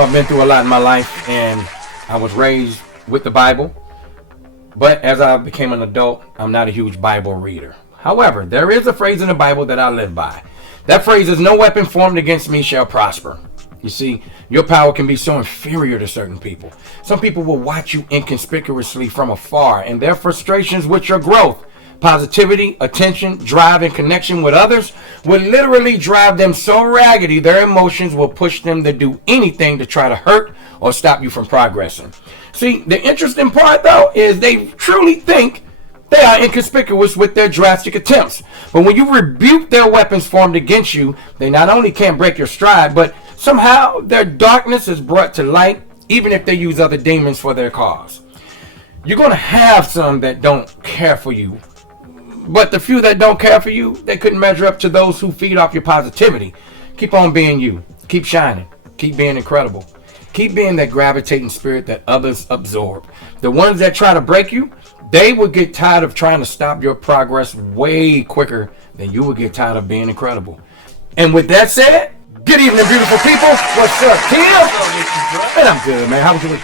I've been through a lot in my life, and I was raised with the Bible. But as I became an adult, I'm not a huge Bible reader. However, there is a phrase in the Bible that I live by. That phrase is, "No weapon formed against me shall prosper." You see, your power can be so inferior to certain people. Some people will watch you inconspicuously from afar, and their frustrations with your growth, positivity, attention, drive, and connection with others will literally drive them so raggedy their emotions will push them to do anything to try to hurt or stop you from progressing. See, the interesting part, though, is they truly think they are inconspicuous with their drastic attempts. But when you rebuke their weapons formed against you, they not only can't break your stride, but somehow their darkness is brought to light, even if they use other demons for their cause. You're going to have some that don't care for you. But the few that don't care for you, they couldn't measure up to those who feed off your positivity. Keep on being you. Keep shining. Keep being incredible. Keep being that gravitating spirit that others absorb. The ones that try to break you, they will get tired of trying to stop your progress way quicker than you will get tired of being incredible. And with that said, good evening, beautiful people. What's up, Tim? Man, I'm good, man. How was your week?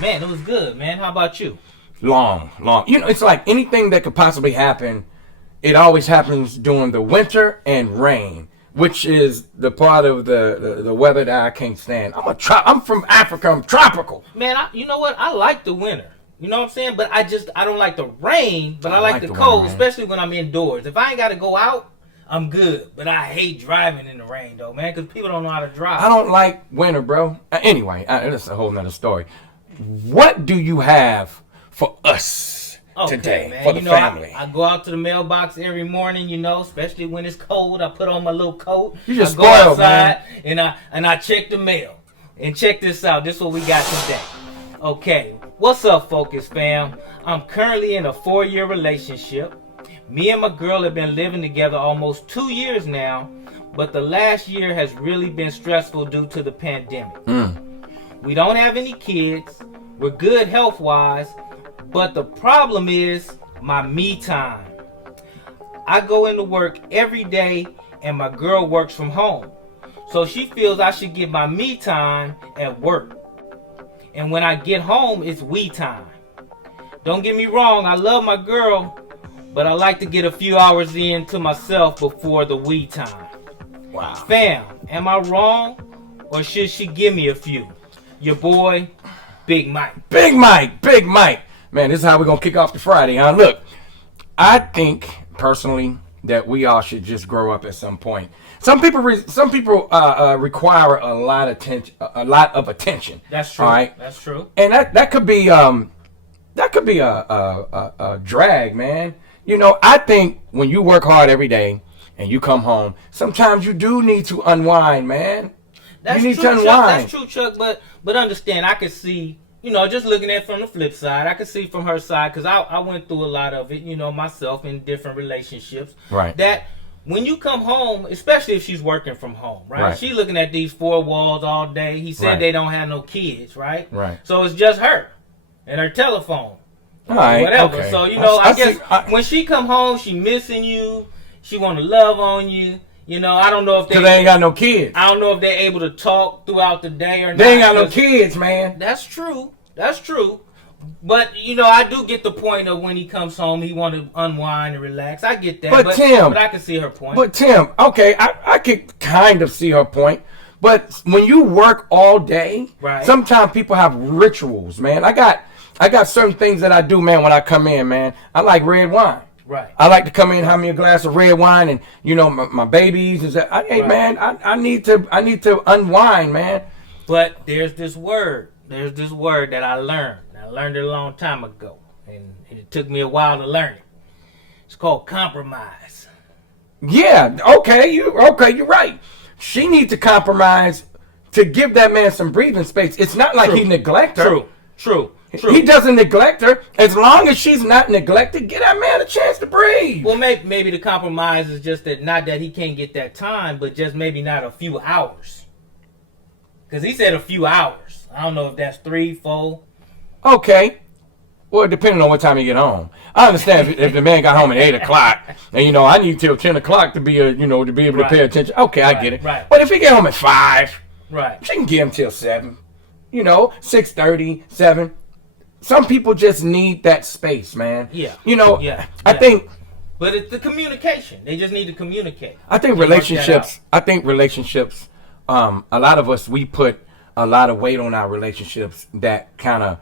Man, it was good, man. How about you? Long. It's like anything that could possibly happen, it always happens during the winter and rain, which is the part of the weather that I can't stand. I'm from Africa. I'm tropical. Man, you know what? I like the winter. You know what I'm saying? But I don't like the rain, but I like the cold, winter, especially when I'm indoors. If I ain't got to go out, I'm good. But I hate driving in the rain, though, man, because people don't know how to drive. I don't like winter, bro. Anyway, that's a whole nother story. What do you have for us today, man, for the family? I go out to the mailbox every morning, especially when it's cold. I put on my little coat. You just I go spoiled, outside, man. and I check the mail. And check this out. This is what we got today. Okay, what's up, Focus fam? I'm currently in a 4-year relationship. Me and my girl have been living together almost 2 years now, but the last year has really been stressful due to the pandemic. We don't have any kids. We're good health-wise, but the problem is my me time. I go into work every day, and my girl works from home. So she feels I should get my me time at work. And when I get home, it's we time. Don't get me wrong, I love my girl, but I like to get a few hours in to myself before the we time. Wow. Fam, am I wrong, or should she give me a few? Your boy, Big Mike. Big Mike. Man, this is how we're going to kick off the Friday, huh? Look, I think, personally, that we all should just grow up at some point. Some people require a lot of attention. That's true. All right? That's true. And that could be a drag, man. I think when you work hard every day and you come home, sometimes you do need to unwind, man. That's you need true, to unwind. Chuck. That's true, Chuck. But understand, I could see, just looking at it from the flip side, I could see from her side, because I went through a lot of it, myself in different relationships. Right. That when you come home, especially if she's working from home, right? She's looking at these 4 walls all day. He said they don't have no kids, right? Right. So it's just her and her telephone. All right. Whatever. Okay. So, I guess when she come home, she missing you. She want to love on you. I don't know if they ain't got no kids. I don't know if they're able to talk throughout the day or not. They ain't got no kids, man. That's true. But, I do get the point of when he comes home, he want to unwind and relax. I get that. But Tim, I can see her point. But Tim, okay, I could kind of see her point. But when you work all day, sometimes people have rituals, man. I got certain things that I do, man, when I come in, man. I like red wine. Right. I like to come in, have me a glass of red wine, and my babies and say, "Hey, man, I need to unwind, man." But there's this word that I learned. I learned it a long time ago, and it took me a while to learn it. It's called compromise. Yeah. Okay. You're right. She needs to compromise to give that man some breathing space. It's not like he neglect her. True. He doesn't neglect her. As long as she's not neglected, give that man a chance to breathe. Well, maybe the compromise is just that, not that he can't get that time, but just maybe not a few hours. Because he said a few hours. I don't know if that's 3, 4. Okay. Well, depending on what time you get home. I understand if the man got home at 8 o'clock, and I need till 10 o'clock to be to be able to pay attention. Okay, I get it. Right. But if he get home at 5, right, she can give him till 7. 6:30, 7. Some people just need that space, man. Yeah. I think. But it's the communication. They just need to communicate. I think relationships. A lot of us, we put a lot of weight on our relationships that kind of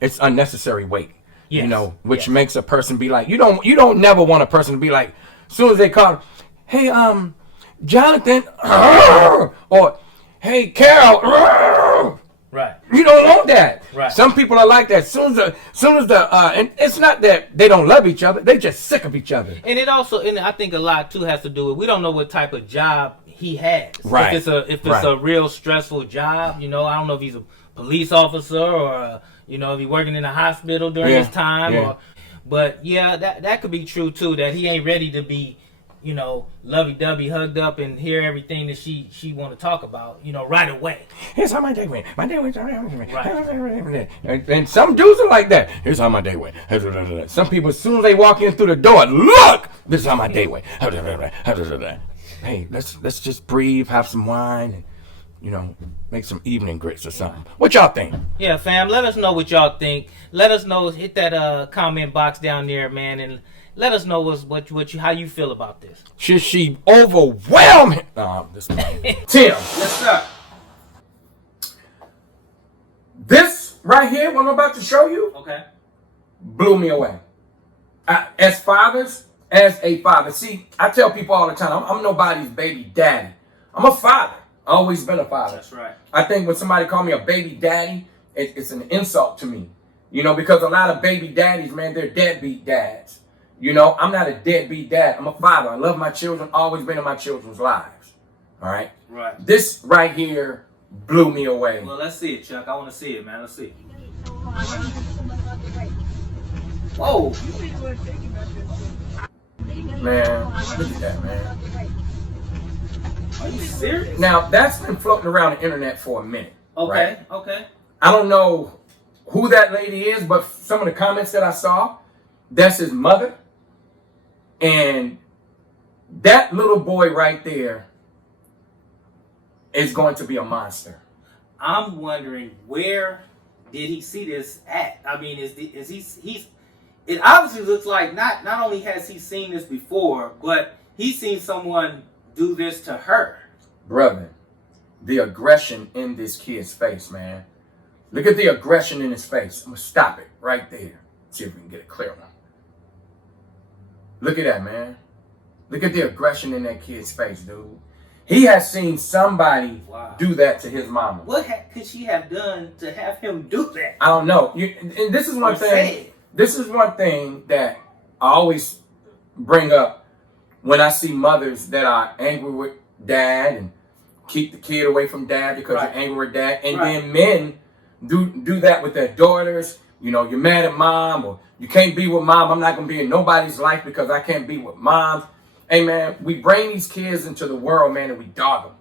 it's unnecessary weight. Yes. Which makes a person be like, you don't never want a person to be like, as soon as they call, hey, Jonathan, or hey, Carol. Right. You don't want that. Right. Some people are like that. Soon as and it's not that they don't love each other, they just sick of each other. And I think a lot too has to do with, we don't know what type of job he has. Right. If it's a real stressful job, I don't know if he's a police officer or if he's working in a hospital during his time, but that could be true too, that he ain't ready to be lovey-dovey, hugged up, and hear everything that she want to talk about, right away. Here's how my day went. My day went. Right. And some dudes are like that. Here's how my day went. Some people, as soon as they walk in through the door, look, this is how my day went. Hey, let's just breathe, have some wine, and make some evening grits or something. What y'all think? Yeah, fam, let us know what y'all think. Let us know. Hit that comment box down there, man, and let us know how you feel about this. Should she overwhelm him? Tim, Yes, sir. this right here, what I'm about to show you, Okay. blew me away. As a father, see, I tell people all the time, I'm nobody's baby daddy. I'm a father. Always been a father. That's right. I think when somebody call me a baby daddy, it's an insult to me. Because a lot of baby daddies, man, they're deadbeat dads. I'm not a deadbeat dad. I'm a father. I love my children, always been in my children's lives. All right? Right. This right here blew me away. Well, let's see it, Chuck. I want to see it, man. Let's see it. Whoa. Man, look at that, man. Are you serious? Now, that's been floating around the internet for a minute. Okay, right? okay. I don't know who that lady is, but some of the comments that I saw, that's his mother. And that little boy right there is going to be a monster. I'm wondering, where did he see this at? I mean, it obviously looks like not only has he seen this before, but he's seen someone do this to her. Brother, the aggression in this kid's face, man. Look at the aggression in his face. I'm going to stop it right there. See if we can get a clear one. Look at that, man. Look at the aggression in that kid's face, dude. He has seen somebody do that to his mama. What could she have done to have him do that? I don't know. And this is one thing. This is one thing that I always bring up when I see mothers that are angry with dad and keep the kid away from dad because you're angry with dad. And then men do that with their daughters. You're mad at mom, or you can't be with mom. I'm not going to be in nobody's life because I can't be with mom. Hey, man, we bring these kids into the world, man, and we dog them.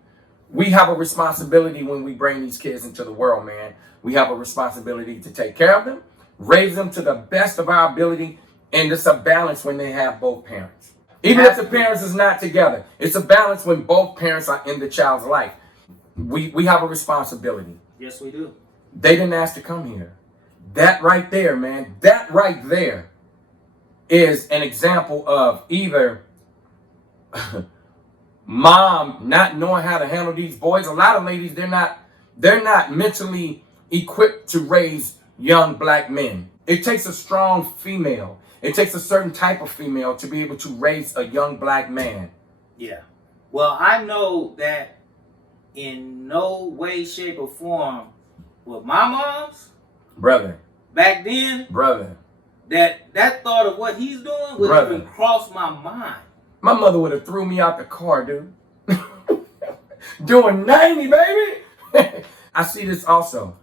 We have a responsibility when we bring these kids into the world, man. We have a responsibility to take care of them, raise them to the best of our ability, and it's a balance when they have both parents. Even if the parents is not together, it's a balance when both parents are in the child's life. We have a responsibility. Yes, we do. They didn't ask to come here. That right there, man, that right there is an example of either mom not knowing how to handle these boys. A lot of ladies, they're not mentally equipped to raise young black men. It takes a strong female. It takes a certain type of female to be able to raise a young black man. Yeah. Well, I know that in no way, shape, or form with my moms, brother, back then, brother, that thought of what he's doing would even cross my mind. My mother would have threw me out the car, dude. Doing 90, baby. I see this also.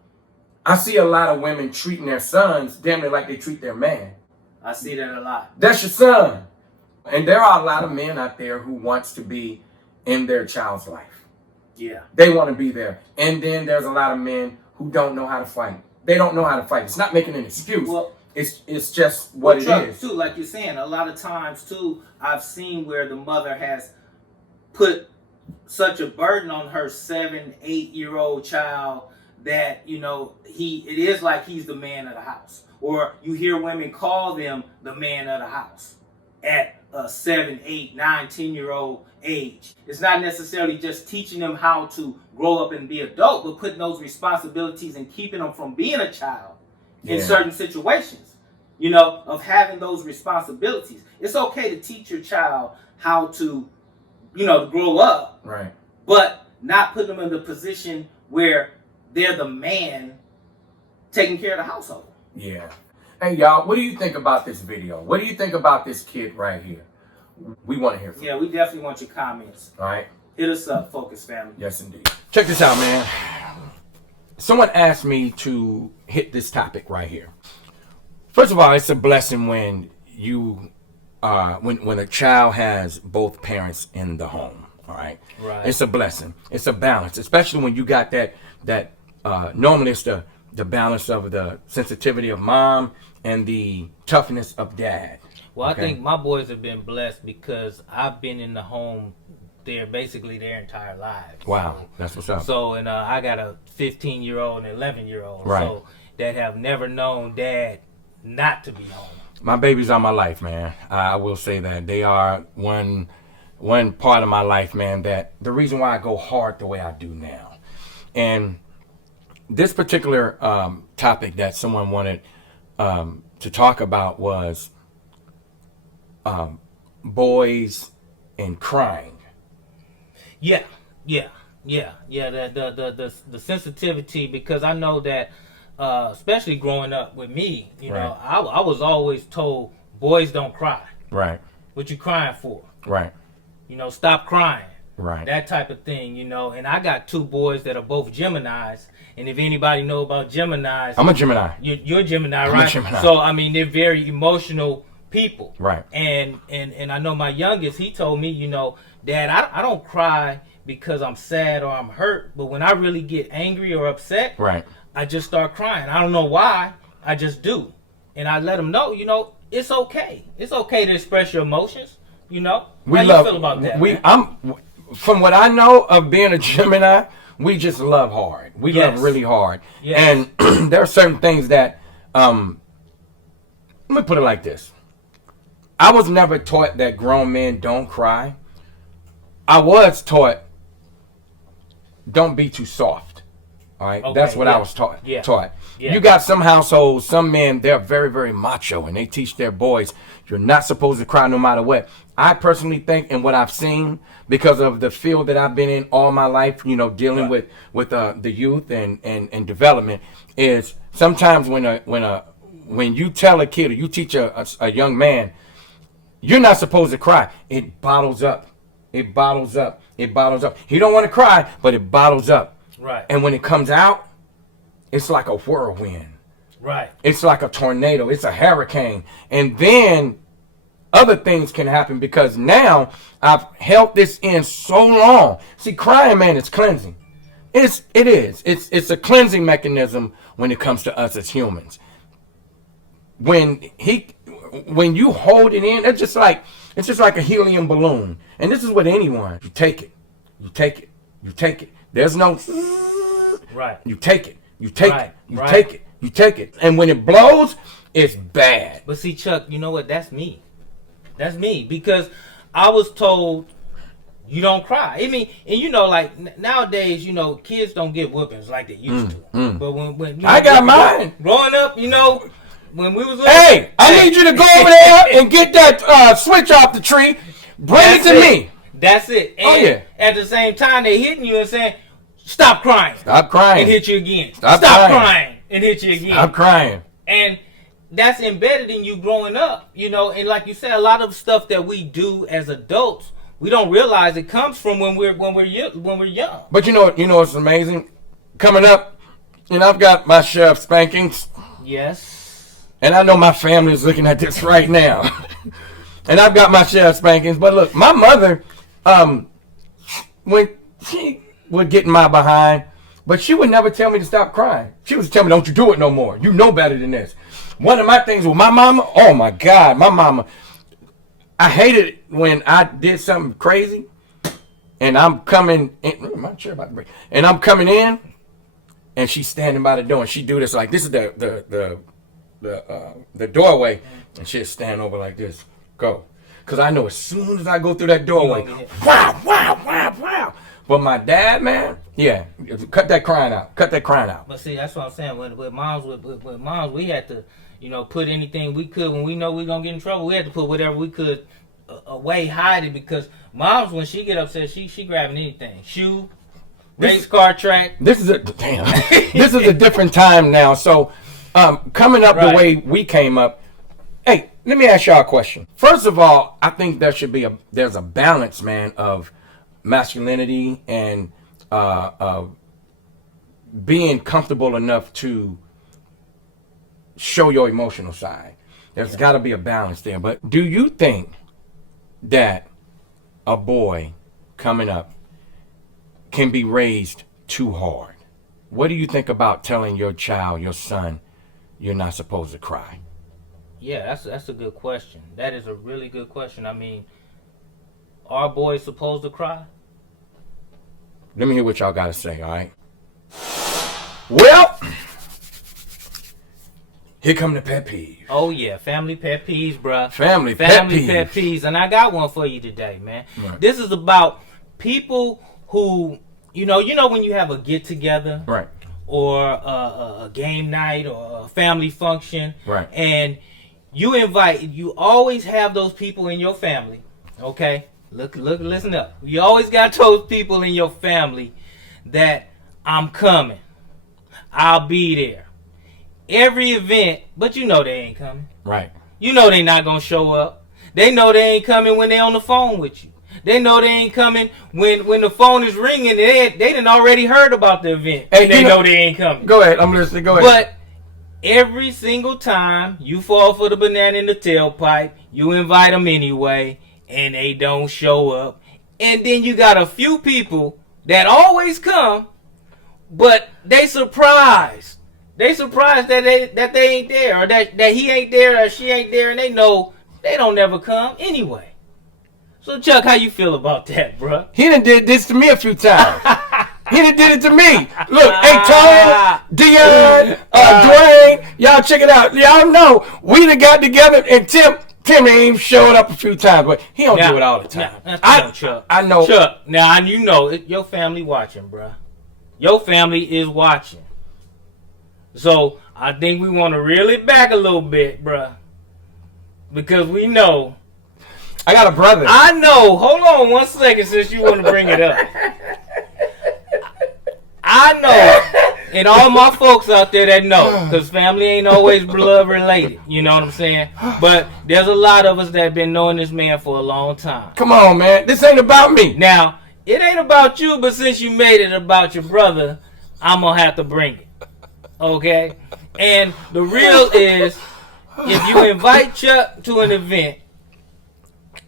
I see a lot of women treating their sons damn near like they treat their man. I see that a lot. That's your son. And there are a lot of men out there who wants to be in their child's life. Yeah. They want to be there. And then there's a lot of men who don't know how to fight. They don't know how to fight. It's not making an excuse. Well, it's just what it is. Too, like you're saying, a lot of times too, I've seen where the mother has put such a burden on her 7-8-year-old child that, it is like he's the man of the house. Or you hear women call them the man of the house at a 7, 8, 9, 10-year-old age. It's not necessarily just teaching them how to grow up and be adult, but putting those responsibilities and keeping them from being a child in certain situations, of having those responsibilities. It's okay to teach your child how to, to grow up, right? But not put them in the position where they're the man taking care of the household. Yeah. Hey, y'all, what do you think about this video? What do you think about this kid right here? We want to hear from you. Yeah, we definitely want your comments. All right. Hit us up, Focus family. Yes, indeed. Check this out, man. Someone asked me to hit this topic right here. First of all, it's a blessing when you, when a child has both parents in the home. All right. Right. It's a blessing. It's a balance, especially when you got that normally it's the balance of the sensitivity of mom and the toughness of dad. Well, okay? I think my boys have been blessed because I've been in the home basically their entire lives. Wow, that's what's up. So, and I got a 15-year-old and 11-year-old, right, so that have never known dad not to be home. My babies are my life, man. I will say that they are one part of my life, man. That the reason why I go hard the way I do now, and this particular topic that someone wanted to talk about was boys and crying. Yeah. The sensitivity, because I know that, especially growing up with me, I was always told boys don't cry. Right. What you crying for? Right. Stop crying. Right. That type of thing, And I got 2 boys that are both Geminis. And if anybody know about Geminis, I'm a Gemini. You're a Gemini, right? I'm a Gemini. So they're very emotional people. Right. And I know my youngest, he told me, Dad, I don't cry because I'm sad or I'm hurt, but when I really get angry or upset, right, I just start crying. I don't know why, I just do. And I let him know, it's okay. It's okay to express your emotions, How you feel about that? From what I know of being a Gemini, we just love hard. We love really hard. Yes. And there are certain things that, let me put it like this. I was never taught that grown men don't cry. I was taught don't be too soft. All right, okay, that's what I was taught. Yeah. You got some households, some men, they're very, very macho, and they teach their boys you're not supposed to cry no matter what. I personally think, and what I've seen, because of the field that I've been in all my life, dealing with the youth and development, is sometimes when you tell a kid or you teach a young man, you're not supposed to cry, it bottles up. It bottles up. It bottles up. He don't want to cry, but it bottles up. Right. And when it comes out, it's like a whirlwind. Right. It's like a tornado. It's a hurricane. And then other things can happen because now I've held this in so long. See, crying, man, is cleansing. It is. It's a cleansing mechanism when it comes to us as humans. When you hold it in, it's just like a helium balloon. And this is with anyone. You take it. You take it. You take it. There's no right. You take it. You take it. You take it. You take it. And when it blows, it's bad. But see, Chuck, you know what? That's me. That's me. Because I was told you don't cry. I mean, and like nowadays, kids don't get whoopings like they used to. But when I got mine. Growing up, when we was hey, I need you to go over there and get that switch off the tree. Bring it to me. That's it. And at the same time, they hitting you and saying, stop crying. Stop crying. And hit you again. Stop crying. And hit you again. Stop crying. And that's embedded in you growing up, and like you said, a lot of stuff that we do as adults, we don't realize it comes from when we're young. But you know what's amazing? Coming up, I've got my share of spankings. Yes. And I know my family is looking at this right now. And I've got my share of spankings. But look, my mother, when she would get in my behind, but she would never tell me to stop crying. She would tell me, don't you do it no more. You know better than this. One of my things with my mama, oh my God, my mama, I hated it when I did something crazy and I'm coming in, my chair about to break, and I'm coming in and she's standing by the door, and she do this like this is the doorway, and she'll stand over like this. Go. Because I know as soon as I go through that doorway, wow, wow, wow, wow. But my dad, man, yeah, cut that crying out. Cut that crying out. But see, that's what I'm saying. With moms, we had to, put anything we could when we know we're going to get in trouble. We had to put whatever we could away, hide it. Because moms, when she get upset, she grabbing anything. Shoe, race car track. This is a different time now. So coming up the way we came up, hey, let me ask y'all a question. First of all, I think there's a balance, man, of masculinity and being comfortable enough to show your emotional side. There's got to be a balance there. But do you think that a boy coming up can be raised too hard? What do you think about telling your child, your son, you're not supposed to cry? Yeah, that's a good question. That is a really good question. I mean, are boys supposed to cry? Let me hear what y'all got to say, all right? Well, here come the pet peeve. Oh, yeah. Family pet peeves, bruh. Family pet peeves. And I got one for you today, man. Right. This is about people who, you know when you have a get-together? Right. Or a game night or a family function. Right. And you always have those people in your family, okay? Look, listen up. You always got those people in your family that I'm coming. I'll be there. Every event, but they ain't coming. Right. They not going to show up. They know they ain't coming when they on the phone with you. They know they ain't coming when the phone is ringing. They done already heard about the event. Hey, they know they ain't coming. Go ahead. I'm listening. Go ahead. But every single time you fall for the banana in the tailpipe, you invite them anyway, and they don't show up. And then you got a few people that always come, but they surprised. They surprised that they ain't there, or that he ain't there, or she ain't there, and they know they don't never come anyway. So, Chuck, how you feel about that, bro? He done did this to me a few times. He done did it to me. Look, hey, Tone, Dion, Dwayne, y'all check it out. Y'all know we done got together, and Tim ain't showed up a few times, but he don't do it all the time. Chuck. I know. Chuck, now you know your family watching, bro. Your family is watching. So I think we want to reel it back a little bit, bro, because we know. I got a brother. I know. Hold on 1 second, since you want to bring it up. I know, and all my folks out there that know, because family ain't always blood related. You know what I'm saying? But there's a lot of us that have been knowing this man for a long time. Come on, man. This ain't about me. Now, it ain't about you, but since you made it about your brother, I'm going to have to bring it. Okay? And the real is, if you invite Chuck to an event,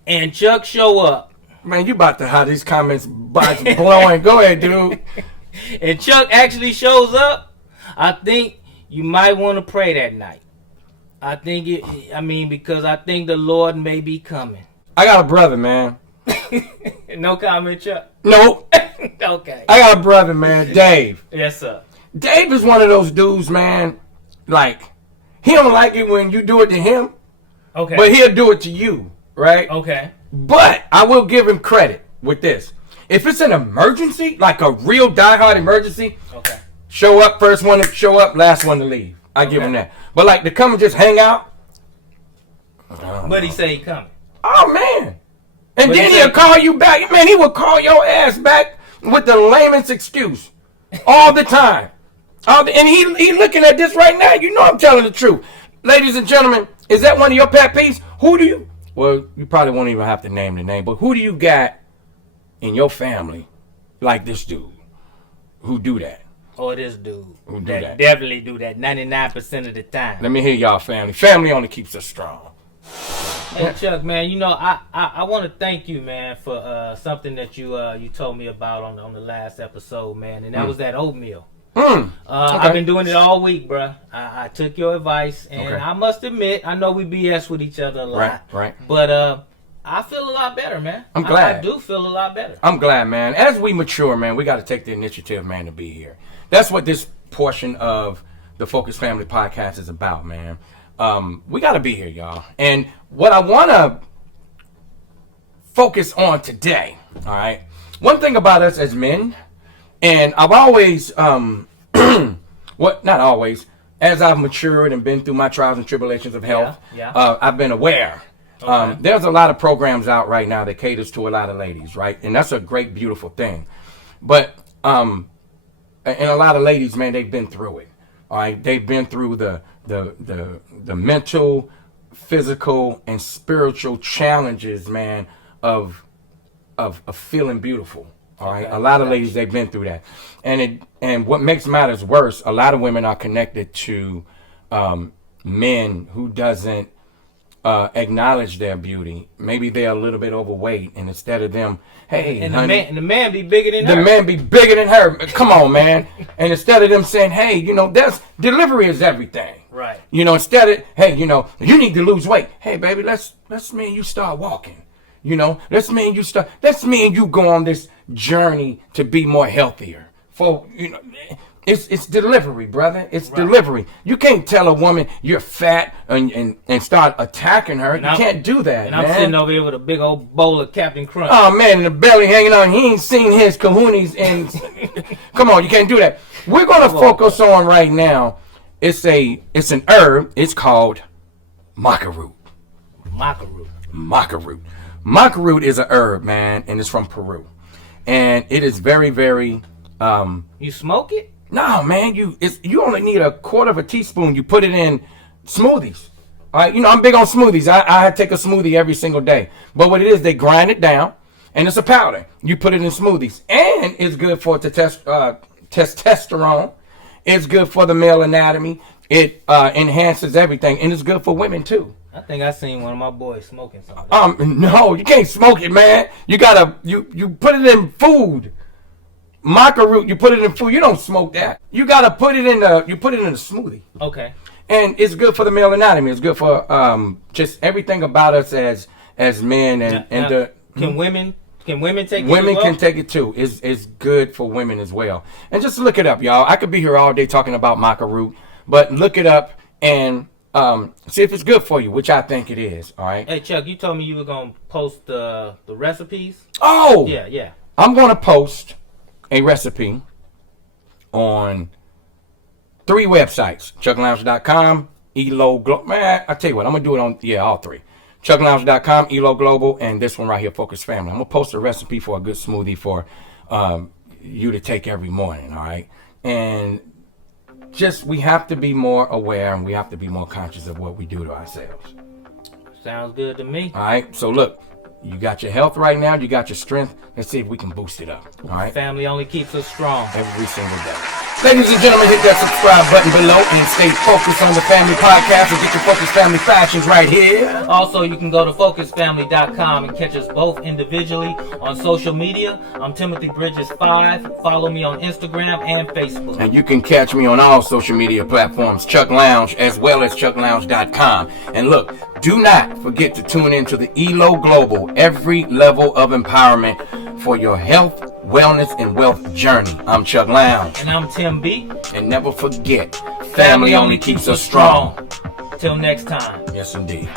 and Chuck show up. Man, you about to have these comments box blowing. Go ahead, dude. And Chuck actually shows up, I think you might want to pray that night. Because I think the Lord may be coming. I got a brother, man. No comment, Chuck? Nope. Okay. I got a brother, man, Dave. Yes, sir. Dave is one of those dudes, man, like, he don't like it when you do it to him. Okay. But he'll do it to you, right? Okay. But I will give him credit with this. If it's an emergency, like a real diehard emergency, okay, show up, first one to show up, last one to leave. I give him that. But like to come and just hang out. But he say he coming. Oh man. And then he'll call you back. Man, he will call your ass back with the lamest excuse. All the time. And he looking at this right now. You know I'm telling the truth. Ladies and gentlemen, is that one of your pet peeves? Well, you probably won't even have to name the name, but who do you got in your family like this dude who do that? Oh, this dude who do that definitely do that 99% of the time. Let me hear y'all family. Family only keeps us strong. Hey Chuck, man, I want to thank you, man, for something that you told me about on the last episode, man, and that was that oatmeal. Okay. I've been doing it all week, bruh. I took your advice, and I must admit, I know we BS with each other a lot. Right. But I feel a lot better, man. I'm glad. I do feel a lot better. I'm glad, man. As we mature, man, we got to take the initiative, man, to be here. That's what this portion of the Focus Family Podcast is about, man. We got to be here, y'all. And what I want to focus on today, all right? One thing about us as men, and I've always, not always, as I've matured and been through my trials and tribulations of health, I've been aware. Okay. There's a lot of programs out right now that caters to a lot of ladies, right? And that's a great, beautiful thing. But, and a lot of ladies, man, they've been through it. All right, they've been through the mental, physical, and spiritual challenges, man, of feeling beautiful. All right, a lot of ladies, they've been through that, and what makes matters worse, a lot of women are connected to men who doesn't acknowledge their beauty. Maybe they're a little bit overweight, and instead of them, hey, and honey, the man be bigger than her. The man be bigger than her. Come on, man. And instead of them saying, hey, you know, that's delivery is everything. Right. You know, instead of, hey, you know, you need to lose weight. Hey, baby, let's me and you start walking. You know, let's me and you go on this journey to be more healthier. For, you know, it's delivery, brother. It's delivery. You can't tell a woman you're fat and start attacking her. You can't do that, and man. I'm sitting over here with a big old bowl of Captain Crunch. Oh, man, and the belly hanging on. He ain't seen his kahunas. And come on, you can't do that. We're going to focus on right now. It's an herb. It's called maca root. Maca root. Maca root. Maca root is a herb, man, and it's from Peru. And it is very, very... you smoke it? No, man, you only need a quarter of a teaspoon. You put it in smoothies. All right, you know, I'm big on smoothies. I take a smoothie every single day. But what it is, they grind it down, and it's a powder. You put it in smoothies. And it's good for testosterone. It's good for the male anatomy. It enhances everything, and it's good for women, too. I think I seen one of my boys smoking something. No, you can't smoke it, man. You gotta, you put it in food. Maca root, you put it in food. You don't smoke that. You gotta put it in a smoothie. Okay. And it's good for the male anatomy. It's good for just everything about us as men can women take it? Women can take it too. It's good for women as well. And just look it up, y'all. I could be here all day talking about maca root, but look it up and see if it's good for you, which I think it is. All right. Hey Chuck, you told me you were gonna post the recipes. Oh. Yeah. I'm gonna post a recipe on 3 websites: chucklounge.com, man, I tell you what, I'm gonna do it on all 3: chucklounge.com, Elo Global, and this one right here, Focus Family. I'm gonna post a recipe for a good smoothie for you to take every morning. All right, and just we have to be more aware and we have to be more conscious of what we do to ourselves. Sounds good to me. All right, so look, you got your health right now, you got your strength. Let's see if we can boost it up. All right, family only keeps us strong every single day. Ladies and gentlemen, hit that subscribe button below and stay focused on the Family Podcast and get your Focus Family fashions right here. Also, you can go to focusfamily.com and catch us both individually on social media. I'm Timothy Bridges 5. Follow me on Instagram and Facebook. And you can catch me on all social media platforms, Chuck Lounge, as well as chucklounge.com. And look, do not forget to tune in to the Elo Global, every level of empowerment for your health, wellness, and wealth journey. I'm Chuck Lounge. And I'm Tim B. And never forget, family only keeps us strong. Till next time. Yes, indeed.